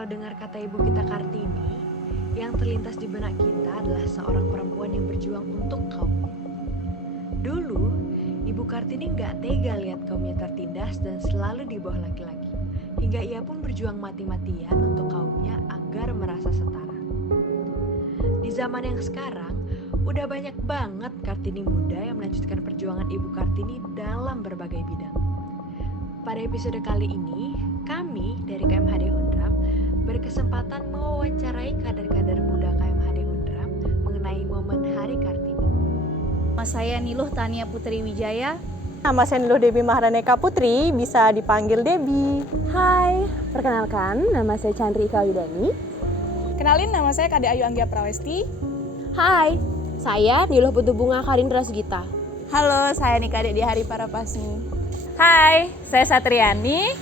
Kalau dengar kata ibu kita Kartini, yang terlintas di benak kita adalah seorang perempuan yang berjuang untuk kaumnya. Dulu, Ibu Kartini nggak tega lihat kaumnya tertindas dan selalu di bawah laki-laki. Hingga ia pun berjuang mati-matian untuk kaumnya agar merasa setara. Di zaman yang sekarang, udah banyak banget Kartini muda yang melanjutkan perjuangan Ibu Kartini dalam berbagai bidang. Pada episode kali ini, kami dari KMHD Undram berkesempatan mewawancarai kader-kader muda KMHD Undram mengenai momen Hari Kartini. Nama saya Niluh Tania Putri Wijaya. Nama saya Niluh Debbie Mahardhaneka Putri, bisa dipanggil Debbie. Hai, perkenalkan nama saya Chandri Ika Widani. Kenalin, nama saya Kade Ayu Anggia Prawesti. Hai, saya Niluh Putu Bunga Karindra Sugita. Halo, saya Nikade di Hari Parapasmi. Hai, saya Satriani.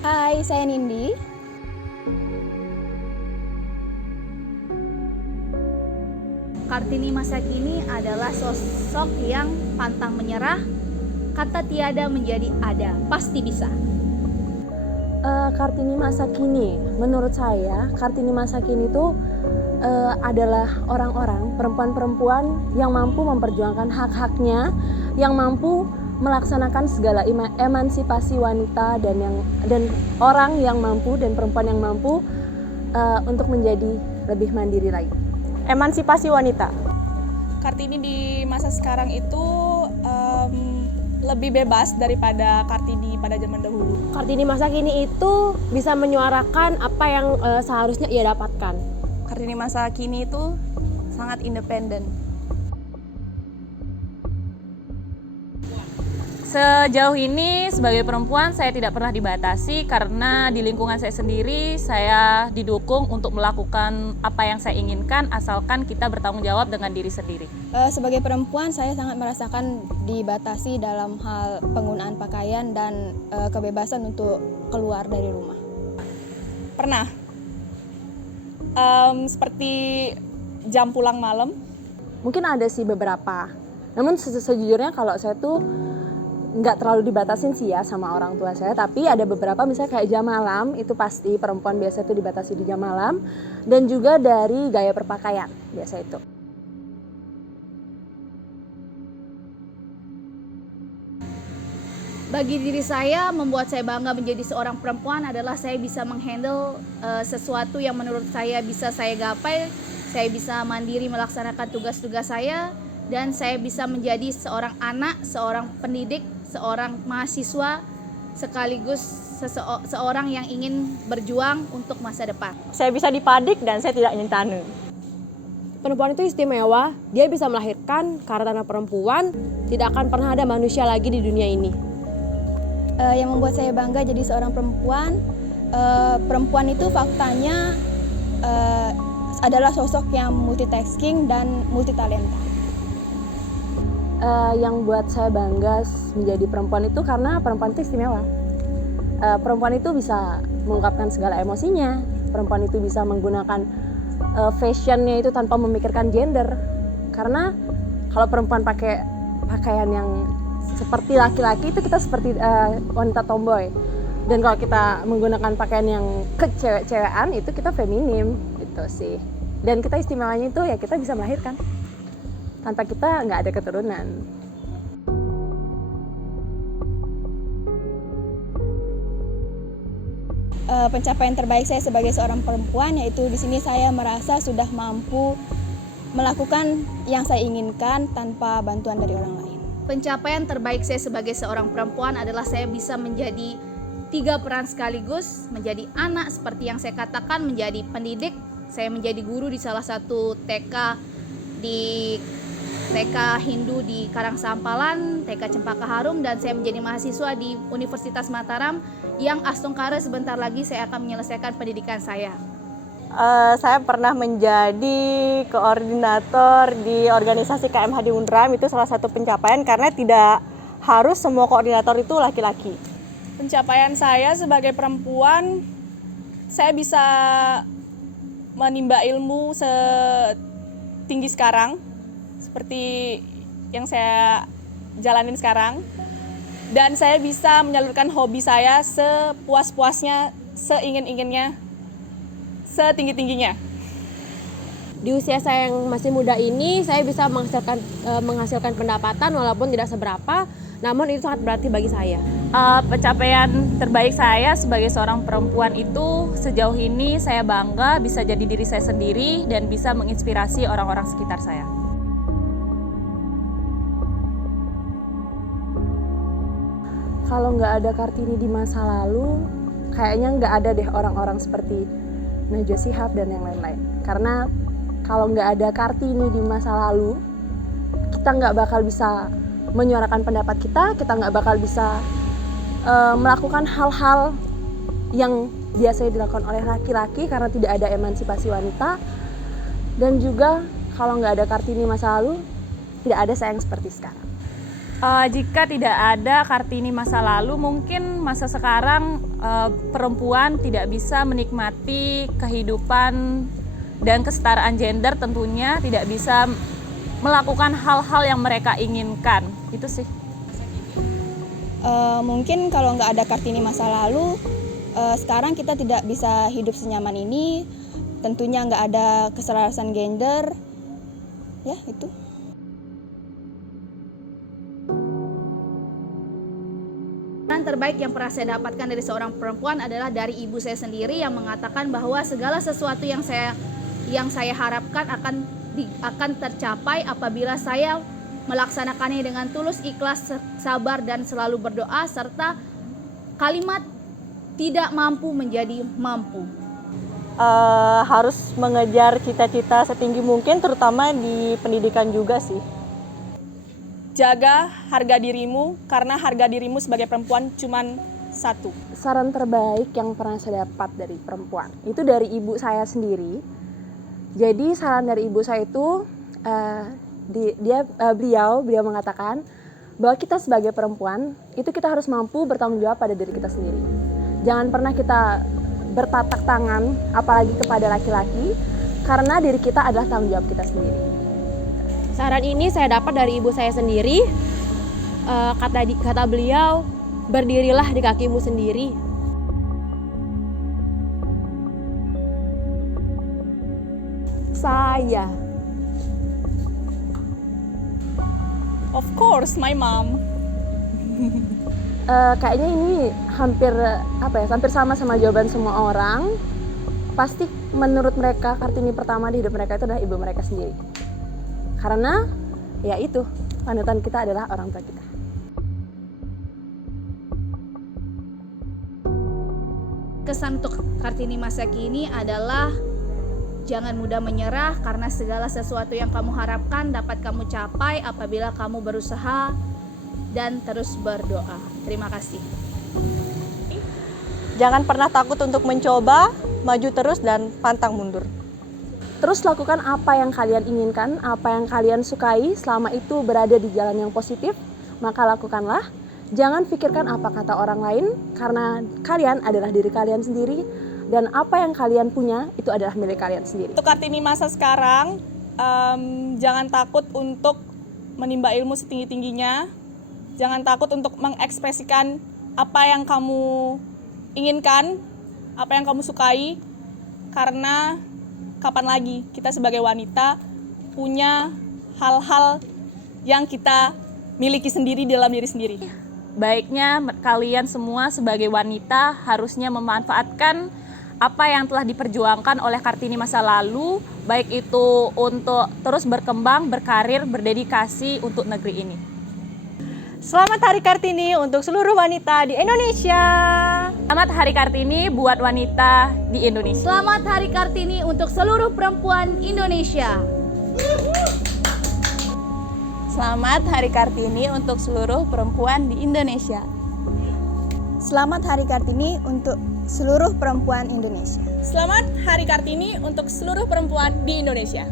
Hai, saya Nindi. Kartini masa kini adalah sosok yang pantang menyerah, kata tiada menjadi ada, pasti bisa. Kartini masa kini, menurut saya Kartini masa kini itu adalah orang-orang, perempuan-perempuan yang mampu memperjuangkan hak-haknya, yang mampu melaksanakan segala emansipasi wanita dan orang yang mampu dan perempuan yang mampu untuk menjadi lebih mandiri lagi. Emansipasi wanita. Kartini di masa sekarang itu lebih bebas daripada Kartini pada zaman dahulu. Kartini masa kini itu bisa menyuarakan apa yang seharusnya ia dapatkan. Kartini masa kini itu sangat independen. Sejauh ini sebagai perempuan saya tidak pernah dibatasi karena di lingkungan saya sendiri saya didukung untuk melakukan apa yang saya inginkan asalkan kita bertanggung jawab dengan diri sendiri. Sebagai perempuan, saya sangat merasakan dibatasi dalam hal penggunaan pakaian dan kebebasan untuk keluar dari rumah. Pernah. Seperti jam pulang malam. Mungkin ada sih beberapa. Namun sejujurnya kalau saya tuh nggak terlalu dibatasin sih ya sama orang tua saya, tapi ada beberapa misalnya kayak jam malam, itu pasti perempuan biasa itu dibatasi di jam malam, dan juga dari gaya berpakaian biasa itu. Bagi diri saya, membuat saya bangga menjadi seorang perempuan adalah saya bisa menghandle sesuatu yang menurut saya bisa saya gapai, saya bisa mandiri melaksanakan tugas-tugas saya, dan saya bisa menjadi seorang anak, seorang pendidik, seorang mahasiswa, sekaligus seorang yang ingin berjuang untuk masa depan. Saya bisa dipadik dan saya tidak ingin tanu. Perempuan itu istimewa, dia bisa melahirkan karena perempuan tidak akan pernah ada manusia lagi di dunia ini. Yang membuat saya bangga jadi seorang perempuan, perempuan itu faktanya adalah sosok yang multitasking dan multitalenta. Yang buat saya bangga menjadi perempuan itu karena perempuan itu istimewa. Perempuan itu bisa mengungkapkan segala emosinya, perempuan itu bisa menggunakan fashionnya itu tanpa memikirkan gender. Karena kalau perempuan pakai pakaian yang seperti laki-laki itu kita seperti wanita tomboy, dan kalau kita menggunakan pakaian yang kecewek-cewekan itu kita feminim gitu sih. Dan kita istimewanya itu ya kita bisa melahirkan tanpa kita nggak ada keturunan. Pencapaian terbaik saya sebagai seorang perempuan yaitu di sini saya merasa sudah mampu melakukan yang saya inginkan tanpa bantuan dari orang lain. Pencapaian terbaik saya sebagai seorang perempuan adalah saya bisa menjadi 3 peran sekaligus, menjadi anak seperti yang saya katakan, menjadi pendidik, saya menjadi guru di salah satu TK Hindu di Karangsampalan, TK Cempaka Harum, dan saya menjadi mahasiswa di Universitas Mataram yang astungkara sebentar lagi saya akan menyelesaikan pendidikan saya. Saya pernah menjadi koordinator di organisasi KMHD Undram, itu salah satu pencapaian karena tidak harus semua koordinator itu laki-laki. Pencapaian saya sebagai perempuan, saya bisa menimba ilmu setinggi sekarang, seperti yang saya jalanin sekarang. Dan saya bisa menyalurkan hobi saya sepuas-puasnya, seingin-inginnya setinggi-tingginya. Di usia saya yang masih muda ini, saya bisa menghasilkan pendapatan walaupun tidak seberapa, namun itu sangat berarti bagi saya. Pencapaian terbaik saya sebagai seorang perempuan itu sejauh ini saya bangga bisa jadi diri saya sendiri dan bisa menginspirasi orang-orang sekitar saya. Kalau nggak ada Kartini di masa lalu, kayaknya nggak ada deh orang-orang seperti Najwa Shihab dan yang lain-lain. Karena kalau nggak ada Kartini di masa lalu, kita nggak bakal bisa menyuarakan pendapat kita nggak bakal bisa melakukan hal-hal yang biasanya dilakukan oleh laki-laki karena tidak ada emansipasi wanita. Dan juga kalau nggak ada Kartini masa lalu, tidak ada saya yang seperti sekarang. Jika tidak ada Kartini masa lalu, mungkin masa sekarang perempuan tidak bisa menikmati kehidupan dan kesetaraan gender, tentunya tidak bisa melakukan hal-hal yang mereka inginkan. Itu sih. Mungkin kalau nggak ada Kartini masa lalu, sekarang kita tidak bisa hidup senyaman ini. Tentunya nggak ada keselarasan gender. Ya, itu. Terbaik yang pernah saya dapatkan dari seorang perempuan adalah dari ibu saya sendiri yang mengatakan bahwa segala sesuatu yang saya harapkan akan tercapai apabila saya melaksanakannya dengan tulus, ikhlas, sabar dan selalu berdoa, serta kalimat tidak mampu menjadi mampu. Harus mengejar cita-cita setinggi mungkin, terutama di pendidikan juga sih. Jaga harga dirimu, karena harga dirimu sebagai perempuan cuman satu. Saran terbaik yang pernah saya dapat dari perempuan itu dari ibu saya sendiri. Jadi saran dari ibu saya itu beliau mengatakan bahwa kita sebagai perempuan itu kita harus mampu bertanggung jawab pada diri kita sendiri. Jangan pernah kita bertatak tangan apalagi kepada laki-laki, karena diri kita adalah tanggung jawab kita sendiri. Saran ini saya dapat dari ibu saya sendiri. Kata beliau, berdirilah di kakimu sendiri. Saya. Of course, my mom. Kayaknya ini hampir sama jawaban semua orang. Pasti menurut mereka Kartini pertama di hidup mereka itu adalah ibu mereka sendiri. Karena ya itu, panutan kita adalah orang tua kita. Kesan untuk Kartini masa kini adalah jangan mudah menyerah, karena segala sesuatu yang kamu harapkan dapat kamu capai apabila kamu berusaha dan terus berdoa. Terima kasih. Jangan pernah takut untuk mencoba, maju terus dan pantang mundur. Terus lakukan apa yang kalian inginkan, apa yang kalian sukai, selama itu berada di jalan yang positif, maka lakukanlah. Jangan pikirkan apa kata orang lain, karena kalian adalah diri kalian sendiri, dan apa yang kalian punya itu adalah milik kalian sendiri. Untuk Kartini masa sekarang, jangan takut untuk menimba ilmu setinggi-tingginya. Jangan takut untuk mengekspresikan apa yang kamu inginkan, apa yang kamu sukai, karena kapan lagi kita sebagai wanita punya hal-hal yang kita miliki sendiri dalam diri sendiri. Baiknya kalian semua sebagai wanita harusnya memanfaatkan apa yang telah diperjuangkan oleh Kartini masa lalu, baik itu untuk terus berkembang, berkarir, berdedikasi untuk negeri ini. Selamat Hari Kartini untuk seluruh wanita di Indonesia. Selamat Hari Kartini buat wanita di Indonesia. Selamat Hari Kartini untuk seluruh perempuan Indonesia. Selamat Hari Kartini untuk seluruh perempuan di Indonesia. Selamat Hari Kartini untuk seluruh perempuan Indonesia. Selamat Hari Kartini untuk seluruh perempuan di Indonesia.